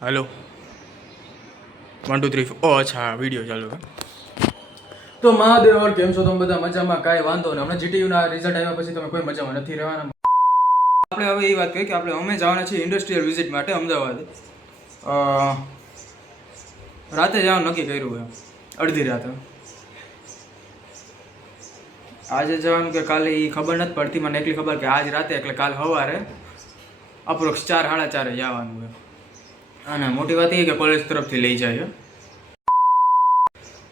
Hello 1 2 3 4 ओ अच्छा video चालू है तो महादेव और કેમ છો તમે બધા મજામાં કાઈ વાંધો ને હમણાં જીટીયુ ના રિઝલ્ટ આવ્યા પછી તમે કોઈ મજામાં નથી રહેવાના આપણે હવે એ વાત કરીએ કે આપણે અમે જવાના છીએ ઇન્ડસ્ટ્રીયલ વિઝિટ માટે અમદાવાદ રાતે જવાનું નક્કી કર્યું છે અડધી રાતે આજે જવાનું કે કાલે એ ખબર નથી પડતી મને એટલી ખબર કે આજ રાતે એટલે કાલ સવારે અપ્રોક્સ 4 સાડા 4 જવાનું છે અને મોટી વાત એ કે કોલેજ તરફથી લઈ જાય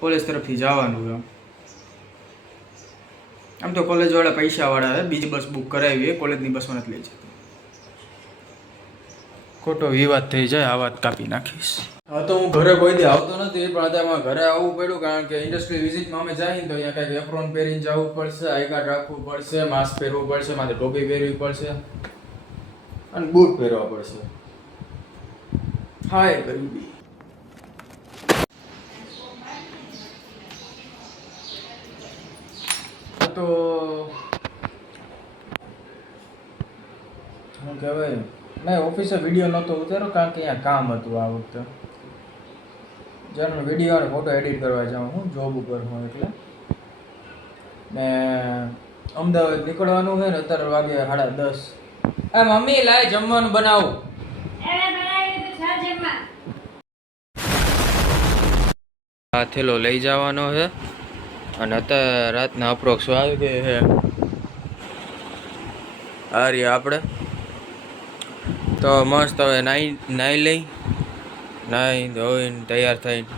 કોલેજ તરફથી જવાનું છે આમ તો કોલેજ વાળા પૈસા વાળા છે બીજી બસ બુક કરાવી કોલેજની બસમાં નથી લઈ જતી ખોટો વિવાદ થઈ જાય આ વાત કાપી નાખીશ હા તો હું ઘરે કોઈ દી આવતો નથી પણ અત્યારે ઘરે આવવું પડ્યું કારણ કે ઇન્ડસ્ટ્રીયલ વિઝિટમાં અમે જઈએ તો અહીંયા કંઈક એપ્રોન પહેરીને જવું પડશે આઈ કાર્ડ રાખવું પડશે માસ્ક પહેરવું પડશે માથે ટોપી પહેરવી પડશે અને બૂટ પહેરવા પડશે હાય ગરીબી તો શું કહેવાય મેં ઓફિસે વિડીયો નહોતો ઉતાર્યો કારણ કે અહીંયા કામ હતું આ વખતે જેનો વિડીયો અને ફોટો એડિટ કરવા જાઉં હું જોબ ઉપર હું એટલે ને અમદાવાદ નીકળવાનું છે ને અત્યારે વાગે 10:30 એ મમ્મી લાય જમવાનું બનાવું આ થેલો લઈ જવાનો છે અને અત્યારે રાતના અપ્રોક્સ આવી ગઈ છે આ રહી આપણે તો મસ્ત હવે નાઈ લઈ નાઈ ધોઈને તૈયાર થઈને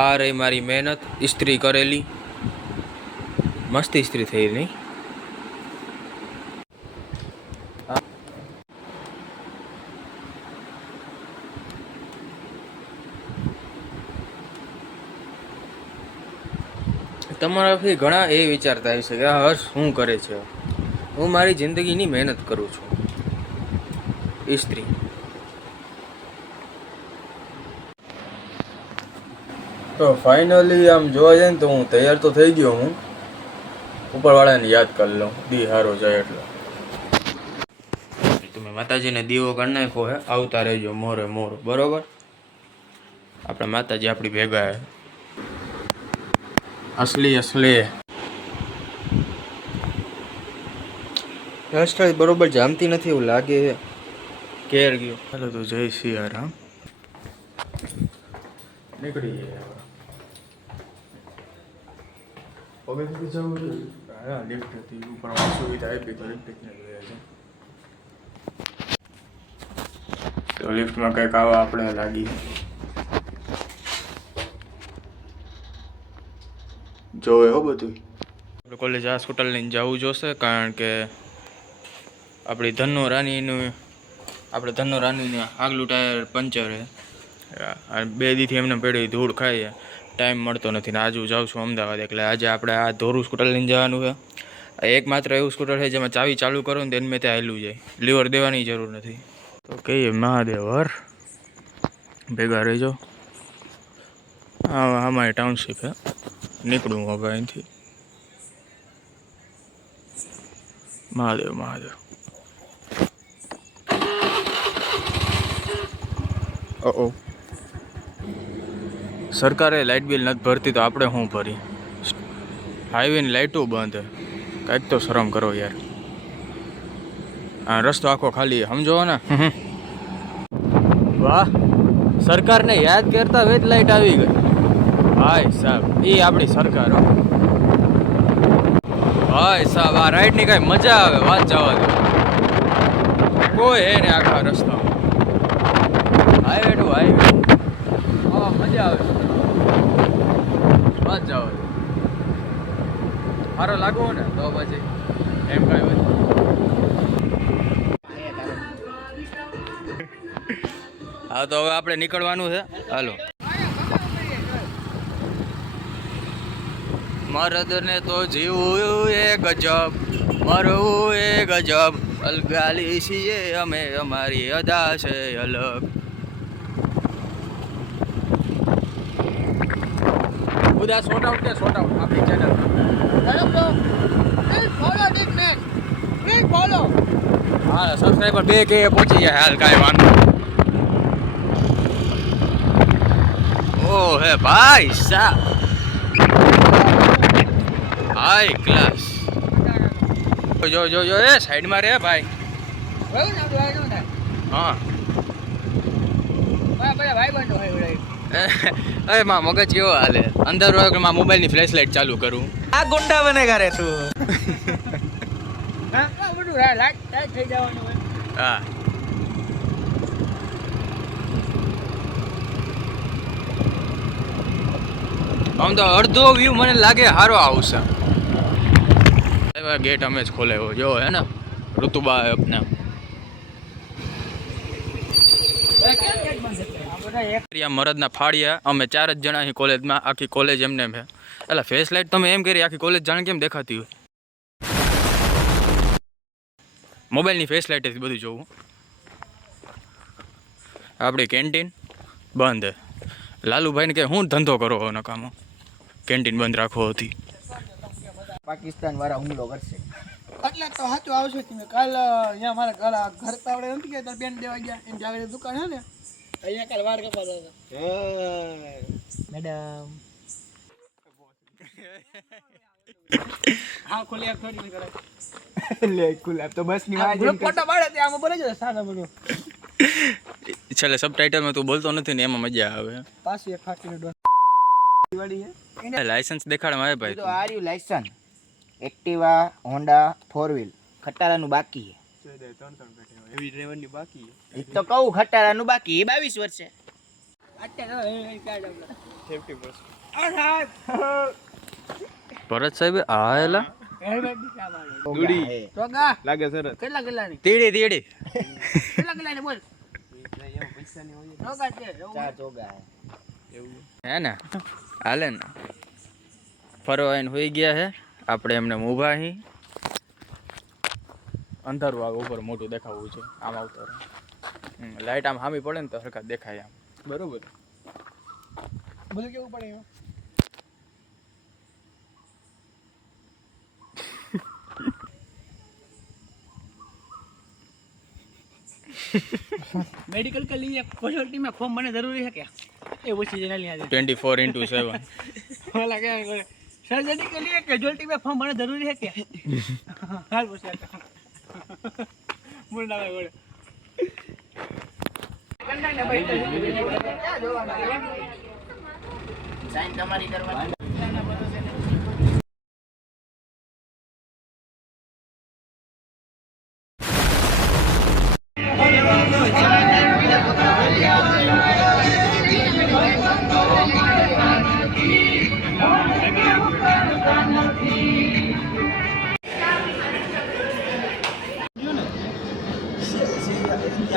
આ રહી મારી મહેનત ઇસ્ત્રી કરેલી મસ્ત ઇસ્ત્રી થઈ નહીં તમારાથી ઘણા એ વિચારતા હશે કે આ હર્ષ શું કરે છે હું મારી જિંદગીની મહેનત કરું છું ઇસ્ત્રી તો ફાઇનલી આમ જોવા જાય ને તો હું તૈયાર તો થઈ ગયો હું ઉપરવાળાને યાદ કરી લઉં દી હારો જાય એટલે તમે માતાજીને દીવો કરી નાખો હે આવતા રહેજો મોરે મોર બરોબર આપણા માતાજી આપણી ભેગા હે असली હેરસ્ટાઈલ બરોબર જામતી નથી એવું લાગે કેર ગયો ચાલો તો જય સિયારામ નીકળી ગયા પગેથી જવું હા લિફ્ટ હતી ઉપર સુવિધા આપી તો લિફ્ટને ગયા છે તો લિફ્ટમાં કંઈક આવા આપણે લાગી જોવે હો બધું આપણે કોલેજ આ સ્કૂટર લઈને જવું જોશે કારણ કે આપણી ધનનો રાનીનું આગલું ટાયર પંચર છે 2 દીથી એમને પેઢી ધૂળ ખાઈએ ટાઈમ મળતો નથી ને આજુ જાઉં છું અમદાવાદ એટલે આજે આપણે આ ધોરું સ્કૂટર લઈને જવાનું છે એકમાત્ર એવું સ્કૂટર છે જેમાં ચાવી ચાલુ કરો ને તેને મેં ત્યાં હેલું જાય લીવર દેવાની જરૂર નથી તો કહીએ મહાદેવ હર ભેગા રહેજો હા અમારી ટાઉનશીપ હે નીકળું હવે અહીંથી મહાદેવ મહાદેવ ઓ સરકારે લાઇટ બિલ નથી ભરતી તો આપણે શું ભરી હાઈવેની લાઇટો બંધ કંઈક તો શરમ કરો યાર આ રસ્તો આખો ખાલી સમજો ને વાહ સરકારને યાદ કરતા વેત લાઇટ આવી ગઈ ભાઈ સાહેબ એ આપણી સરકાર ભાઈ સાહેબ આ રાઈડની કાંઈ મજા આવે વાત જવા દે કોઈ હે ને આખા રસ્તા હાઈવે ટુ હાઈવે મજા આવે વાત જવા દે સારો લાગવો ને તો પછી એમ કાંઈ હોય હા તો હવે આપણે નીકળવાનું છે હાલો મરદને તો જીવું એ ગજબ મરવું એ ગજબ અલગાલી છીએ અમે અમારી અદા છે અલગ બધા શોર્ટ આઉટ આપણી ચેનલ હા સબસ્ક્રાઈબર 2K પહોંચી જાય હાલ કાંઈ વાંધો है भाई साहब, हाई क्लास। जो जो जो ए साइड में रे भाई। हाँ अरे माँ मगज केવો हाले अंदर रोक माँ मोबाइल ની ફ્લેશ લાઈટ ચાલુ કરું આ ગુંડા બનેગા રે તું હા બધું લાઈટ થઈ જવાનું હોય હા આમ તો અડધો વ્યૂ મને લાગે હારો આવશે ગેટ અમે જ ખોલ્યો જો હે ને ઋતુબા अपना મરદના ફાળિયા અમે 4 જ જણા અહીં કોલેજમાં આખી કોલેજ એમને એમ હે એટલે ફેસ લાઈટ તમે એમ કરી આખી કોલેજ જાણે કેમ દેખાતી હોય મોબાઈલની ફેસ લાઈટ બધું જોવું આપણી કેન્ટીન બંધ લાલુભાઈને કે હું ધંધો કરો નકામો કેન્ટીન બંધ રાખવો હતી પાકિસ્તાન વાળા હુમલો કરશે એટલે તો સાચું આવશે કે કાલ અહીંયા મારા ઘર તાવડે નથી કે તાર બેન દેવા ગયા એમ જાગડે દુકાન હે ને અહીંયા કાલ વાર કપાતા હતા મેડમ હા ખોલી આપ થોડી કરે લે ખુલાબ તો બસ ની વાજ ફોટો પાડે તે આમાં બોલે છે સાદા બોલો છેલ્લે સબટાઇટલમાં તું બોલતો નથી ને એમાં મજા આવે પાછી એક ફાકીનો દિવાળી હે લાયસન્સ દેખાડ મારે ભાઈ તો are you license Activa Honda 4 wheel ખટારાનું બાકી છે 3 હેવી ડ્રાઈવરની બાકી છે એ તો કહું ખટારાનું બાકી 22 વર્ષે ભરત સાહેબ આયેલા દુડી ટોગા લાગે સર કેટલા કેટલાની તીડી તીડી કેટલા કેટલાની બોલ પૈસા ની હોય ટોગા છે 4 ટોગા એવું હે ને હાલે ને ફરવા આવીને હોઈ ગયા હે આપણે એમને ઊભા અહીં અંધારું આવે ઉપર મોટું દેખાવું છે આમ આવતો લાઈટ આમ હામી પડે ને તો સરખા દેખાય આમ બરોબર બધું કેવું પડે એમાં मेडिकल के लिए कैजुअलिटी में फॉर्म बने जरूरी है क्या ये वो चीजें ना लिया 24/7 वाला क्या सर्जरी के लिए कैजुअलिटी में फॉर्म बने जरूरी है क्या हाल पूछ रहा मुंडा में बोले साइन તમારી કરવાની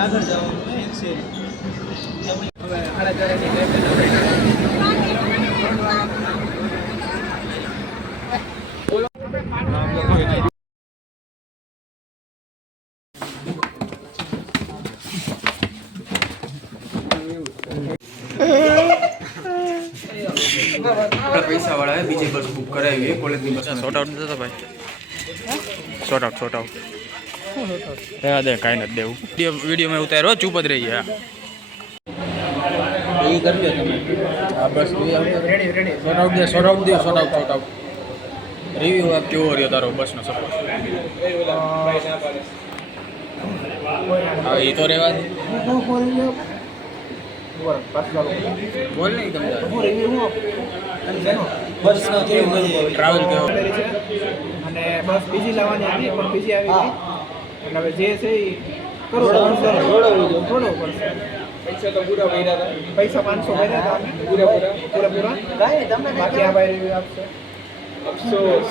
આગળ જવાનું હવે પૈસા વાળા બીજી બસ બુક કરાવી કોલેજની બસ શોર્ટ આઉટ નતો ભાઈ શોર્ટ આઉટ હા દે કાંઈ નથી દેવું વિડીયોમાં ઉતારો ચૂપ જ રહી ગયા એ કરી દો તમે હા બસ રેડી શોર્ટ આઉટ રિવ્યુ આપ કેવો રહ્યો તારો બસનો સફર હા એ તો રહેવા દે બોલ નહીં તમે બસનો ટ્રાવેલ કેવો અને બસ બીજી લાવવાની હતી પણ બીજી આવી ગઈ એટલે હવે જે છે એ થોડો પડશે પૈસા તો પૂરા ભર્યા હતા પૈસા 500 ભર્યા હતા પૂરા બાકી આ ભાઈ રિવ્યુ આપશે અફસોસ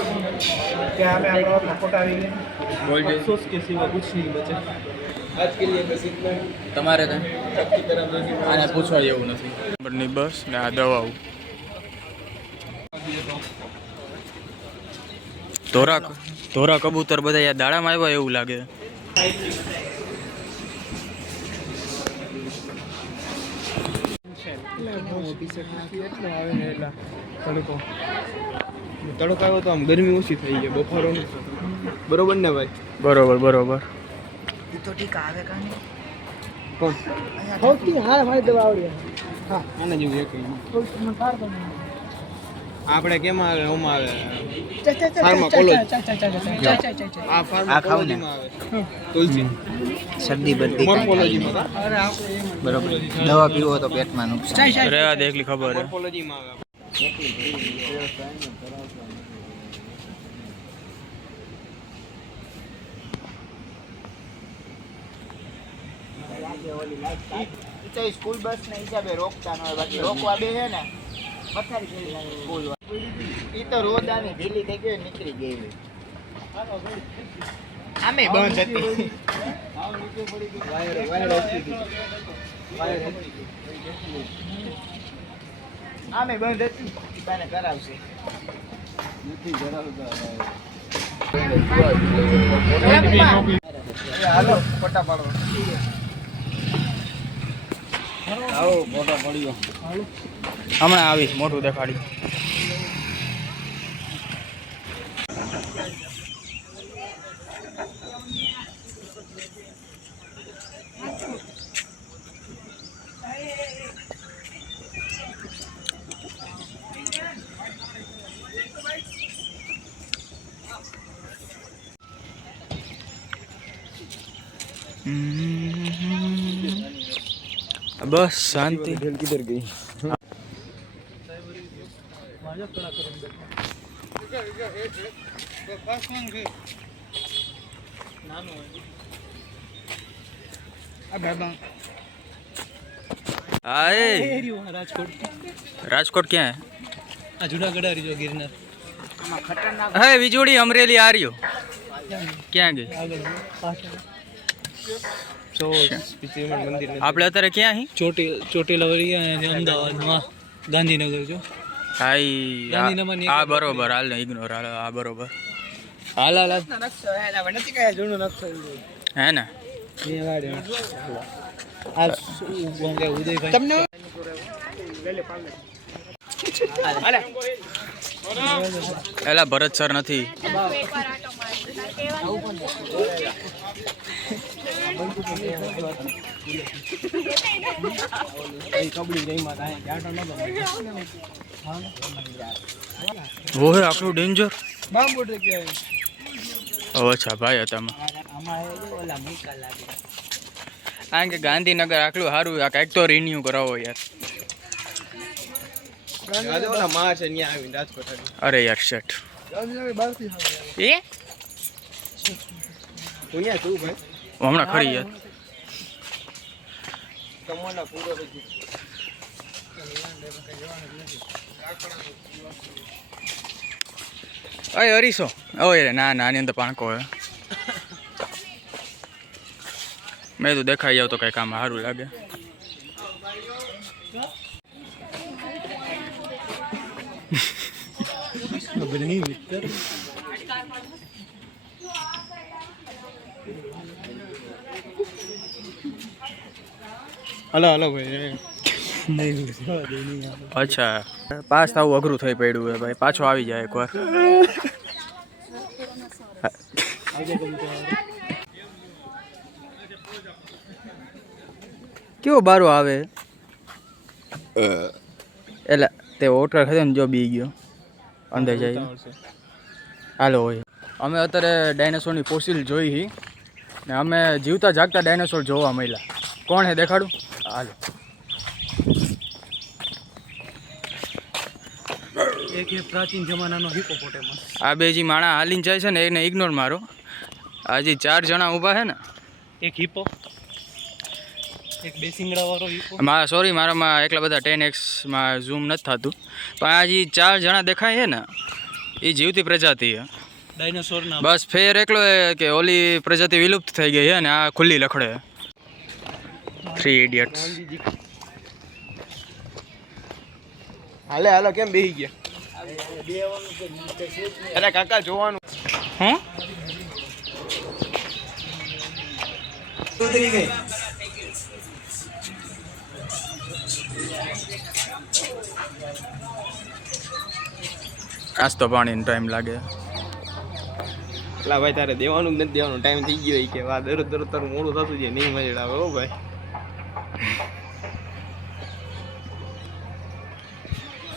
કે हमें आप अपना फोटा भी ले बोल दे अफसोस के सिवा कुछ नहीं बचा आज के लिए बस इतना તમારે ત્યાં આને પૂછવા જેવું નથી નંબરની બસ ને આ દવાઓ ધોરા કબૂતર બધા યાર દાડામાં આવ્યા એવું લાગે તડકો આવ્યો તો આમ ગરમી ઓછી થઈ ગઈ બફારો બરોબર ને ભાઈ બરોબર એ તો ઠીક આવે કાને કોણ સૌથી હાર મારી દવા આવડી હા આને જેવું એક મને પાર દો આપણે કેમ આવે ઓમાં આવે ચા ચા ચા ફાર્મા ચા કોલેજ. ચા ચા ચા ચા ચા ચા ચા ચા આ ફાર્મા કોલેજમાં આવે તુલસી શરદી બરદી મોર્ફોલોજીમાં અરે આપણે એમ બરોબર દવા પીવો તો પેટમાં નુકસાન ચા ચા રેવા દે એકલી ખબર હે મોર્ફોલોજીમાં આવે સ્કૂલ બસ ના હિસાબે રોકતા ન હોય બાકી રોકવા બે છે ને પથારી ફેરી નાખે સ્કૂલ ઈ તો રોદાની ઢીલી થઈ ગઈ નીકળી ગઈ આમે બંધ હતી આમે બંધ હતી બાને કરાવશે હાલો ફોટા પાડો આવો ફોટા પડ્યો હમણાં આવીશ મોટું દેખાડી बस शांति किधर गई आए રાજકોટ राजकोट क्या है આ જુનાગઢ આવી જો ગિરનાર है बिजोड़ी अमरेली आ रही हो क्या गई આગળ પાછળ સો સ્પિરિચ્યુઅલ મંદિર આપણે અત્યારે ક્યાં અહીં ચોટીલા વળી અહીંયા અમદાવાદમાં ગાંધીનગર જો હાઈ ગાંધીનગરની આ બરોબર હાલ ને ઇગ્નોર હાલ આ બરોબર હાલ હાલ હાલ. નકશો હે હવે નથી કયા જૂનો નકશો હે ને એ વાડે આ ગોંગે ઉદયભાઈ તમને એલા ભરત સર નથી કબડી ગઈમાં થાય જાટો નતો वो है आखिर डेंजर બાંબુ ટ્રેક અચ્છા ભાઈ હતા આમાં ઓલા મૂકા લાગે કારણ કે ગાંધીનગર આટલું સારું આ કંઈક તો રિન્યુ કરાવો યાર આજે ઓલા માં છે ન્યા આવીને રાજકોટ આવી અરે યાર શેટ બહારથી એ તું ન્યા શું ભાઈ હમણાં ખરી યાર તમોના પૂરો થઈ અય હરીશો ઓય ના ના આની અંદર પાણકો હે મેં તો દેખાઈ જાવ તો કંઈ કામ સારું લાગે નહીં મિત્ર હલો હલો ભાઈ અચ્છા પાસ થવું અઘરું થઈ પડ્યું હે ભાઈ પાછો આવી જાય એકવાર કેવો બારો આવે એટલે તે ઓટર ખાધો ને જો બી ગયો અંદર જાય હાલો હોય અમે અત્યારે ડાયનાસોરની ફોસિલ જોઈ હી ને અમે જીવતા જાગતા ડાયનાસોર જોવા મળ્યા કોણ હે દેખાડું હાલો એક એ પ્રાચીન જમાનાનો હિપોપોટેમસ આ બે જે માણા હાલીને જાય છે ને એને ઇગ્નોર મારો આ જે 4 જણા ઊભા છે ને એક હિપો એક બે સિંગડા વાળો હિપો મારા સોરી મારામાં એટલા બધા 10x માં ઝૂમ નથી થતું પણ આ જે 4 જણા દેખાય છે ને એ જીવતી પ્રજાતિ છે ડાયનોસોરના બસ ફેર એકલો હે કે ઓલી પ્રજાતિ વિલુપ્ત થઈ ગઈ છે ને આ ખુલ્લી લખડે 3 ઇડિયટ્સ હાલે હાલો કેમ બેહી ગયા અરે કાકા જોવાનું હે આજ તો પાણીનો ટાઈમ લાગે એટલે ભાઈ તારે દેવાનું જ નથી દેવાનું ટાઈમ થઈ ગયો ઈ કે વા દરરોજ તારું મોડું થતું જાય નહીં મજા આવે હો ભાઈ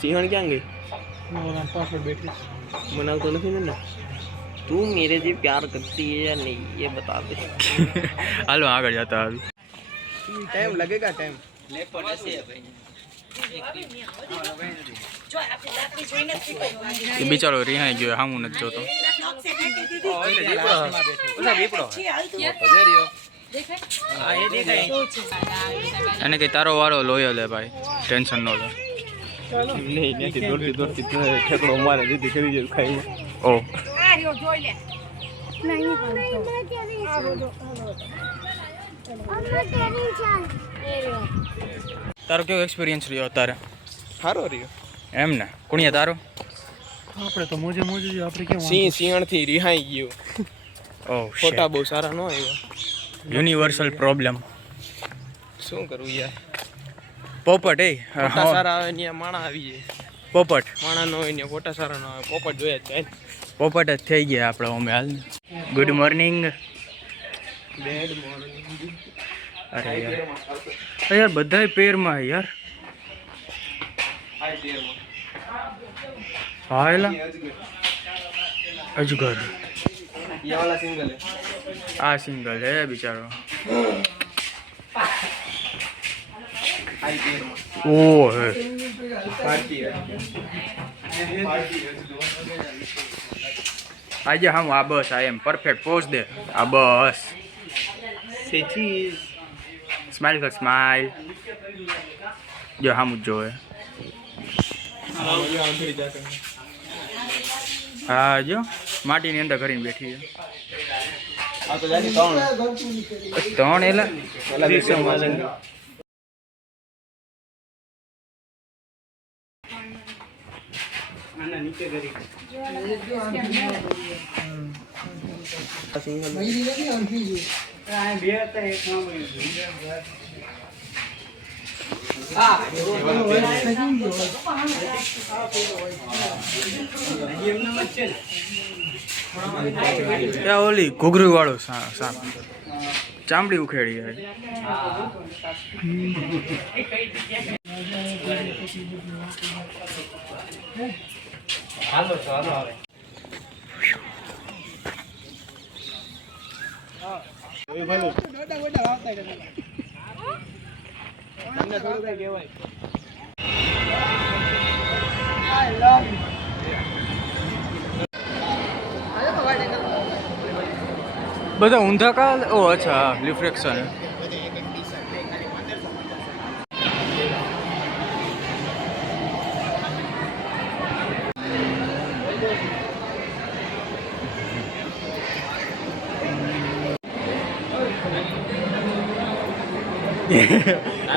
સિંહણ ક્યાં ગઈ? પાછળ બેઠી બનાવતો નથી ને? तू मेरे से प्यार करती है या नहीं ये बता दे। હાલો આગળ જતા આવી. टाइम लगेगा टाइम. એ બિચારો રિહાઈ ગયો, હામું નથી જોતો. એને કઈ તારો વારો લોયો લે ભાઈ, ટેન્શન નો લે. નહીં નથી દોડતી ઠેકડો મારે દીધી કરી જાય ખાઈ. ઓ તારો કેવો એક્સપિરિયન્સ રહ્યો અત્યારે? સારો રહ્યો. એમ ને કુણિયા તારો? આપણે તો મોજે મોજે જ આપણે કેમ સિંહણ થી રિહાઈ ગયો. ઓહ ફોટા બહુ સારા ન આવ્યા. Universal problem. શું કરવું યાર? પોપટ એ ફોટા સારા આવે ને માણા આવી જાય. પોપટ માણા ન હોય ને ફોટા સારા ન આવે. પોપટ જોયા જ જાય. પોપટ જ થઈ ગયા આપણે અમે હાલ. Good morning. Bad morning. અરે યાર બધાય પેરમાં યાર. હા એલા અજગર. ये वाला सिंगल है. આ સિંગલ હે બિચારો. हाई पेयर में. ઓ હે पार्टी है. આજે હમ આ બસ આ એમ પરફેક્ટ પોઝ દે. આ બસ से चीज. સ્માઈલ કર સ્માઈલ. જો હમ જ જોવે. હા જો માટીની અંદર કરીને બેઠી છે. આ તો જાની ત્રણ. ત્રણ એલા ત્રીસમ વાલે. ત્યાં ઓલી ઘૂઘરું વાળો સાપ ચામડી ઉખેડી જાય. બધા ઊંધા કાલ. ઓ અચ્છા રિફ્લેક્શન.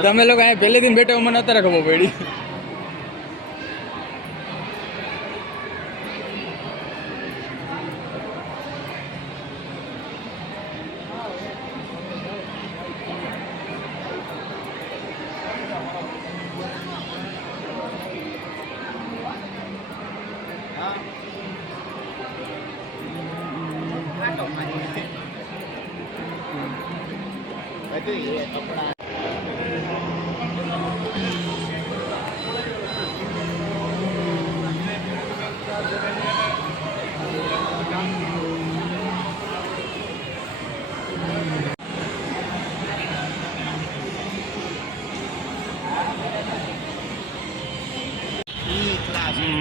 તમે લોકો અહીંયા પહેલે દિન બેઠા મને અત્યારે ખબર પડી.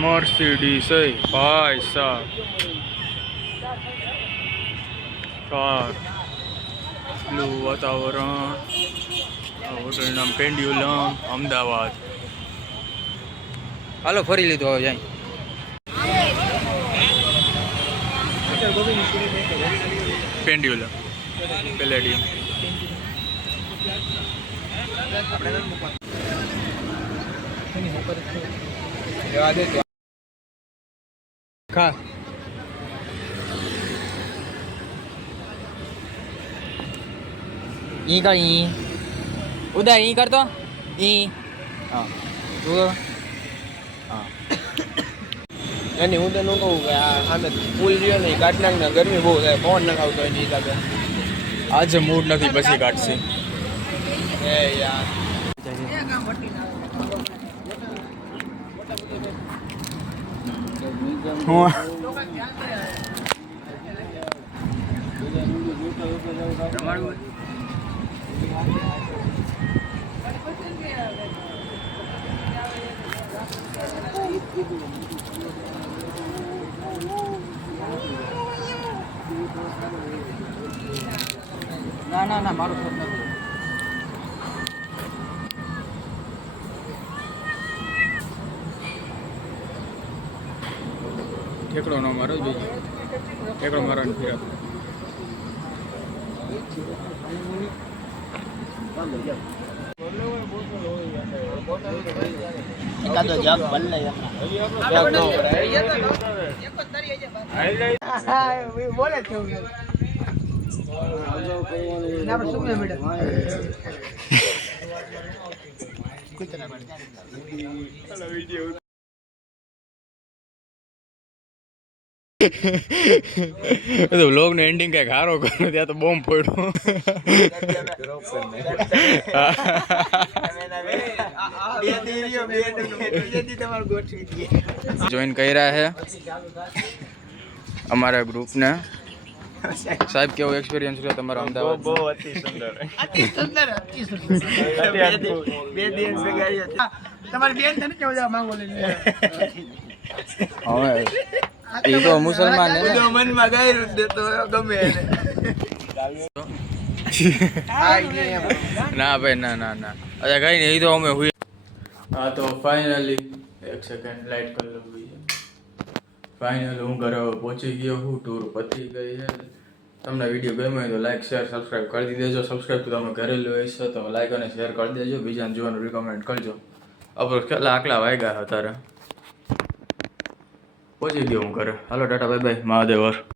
મર્સિડીઝ ભાઈ સાહેબ. કાર બ્લુ વાતાવરણ. હોટલનું નામ પેન્ડ્યુલમ અમદાવાદ. હાલો ફરી લીધું હવે જાય. Pendulum palladium. ખા ઈ કર ઈ ઉદા ઈ કરતો ઈ. હા તું હા એની હું તો ન કહું કે આ સામે પુલ રહ્યો ને કાટનાક ને ગરમી બહુ થાય. પવન ન ખાવતો હોય એ હિસાબે. આજે મૂડ નથી પછી કાઢશે. એ યાર ના ના ના મારું ફોન નથી. ઠેકડો ન મારો જ બીજો ઠેકડો મારવાનું ફેર એકાદો જગ બદલે બોલે છે આપણે શું મેડમ તો વ્લોગ નું એન્ડિંગ કઈ ખારો કરો ત્યાં તો બોમ્બ પડ્યો જોઈન કર્યા છે અમારા ગ્રુપને. સાહેબ કેવો એક્સપિરિયન્સ રહ્યો તમારો અમદાવાદ? બહુ અતિ સુંદર બે દિવસ ભેગા તમારી બેન તને કેવું જવા માંગો લે હવે એ તો મુસલમાન હે ને. મનમાં ગાયરું જ દેતો ગમે એને ના ભાઈ ના ના ના અચ્છા કઈ નહીં, એ તો અમે હુઈ. હા તો ફાઇનલી એક સેકન્ડ લાઈટ કરી લઉં. ફાઇનલ હું ઘરે પહોંચી ગયો હું. ટૂર પતી ગઈ છે. તમને વિડીયો ગમ્યો હોય તો લાઈક શેર સબસ્ક્રાઈબ કરી દેજો. સબસ્ક્રાઈબ તો તમે કરેલું હશે તો લાઈક અને શેર કરી દેજો. બીજાને જોવાનું રિકમેન્ડ કરજો. અપરોક્ષ કેટલા આકલા વાગ્યા હતા તારે પહોંચી ગયો હું ઘરે. હાલો ટાટા બાય બાય મહાદેવર.